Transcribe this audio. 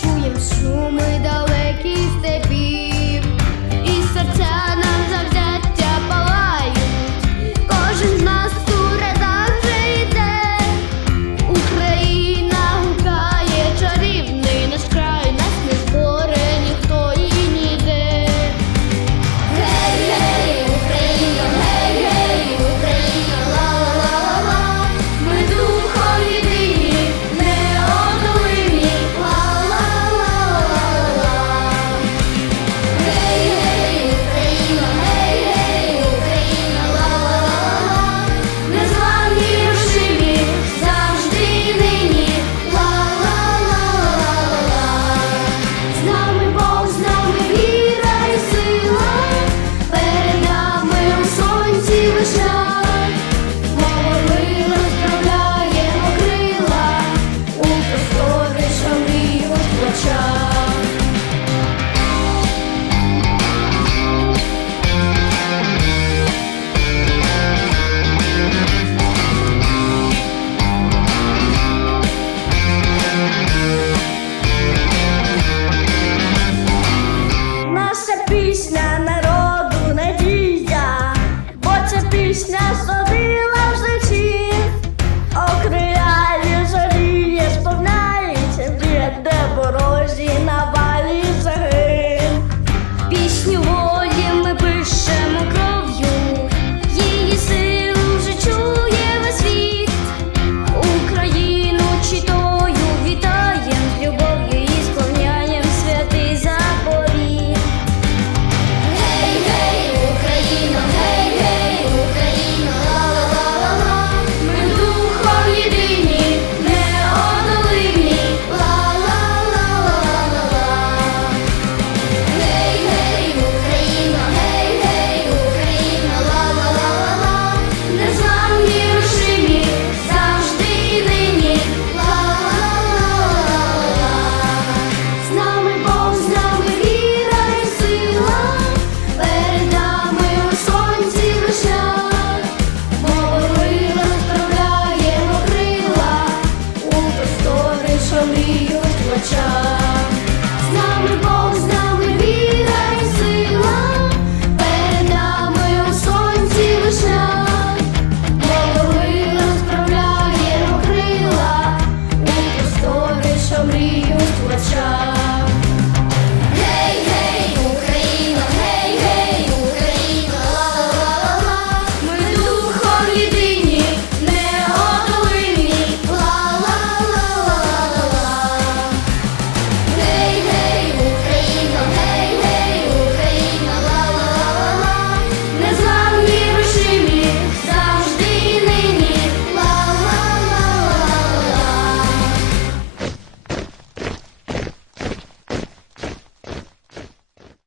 चुएम सुमय दो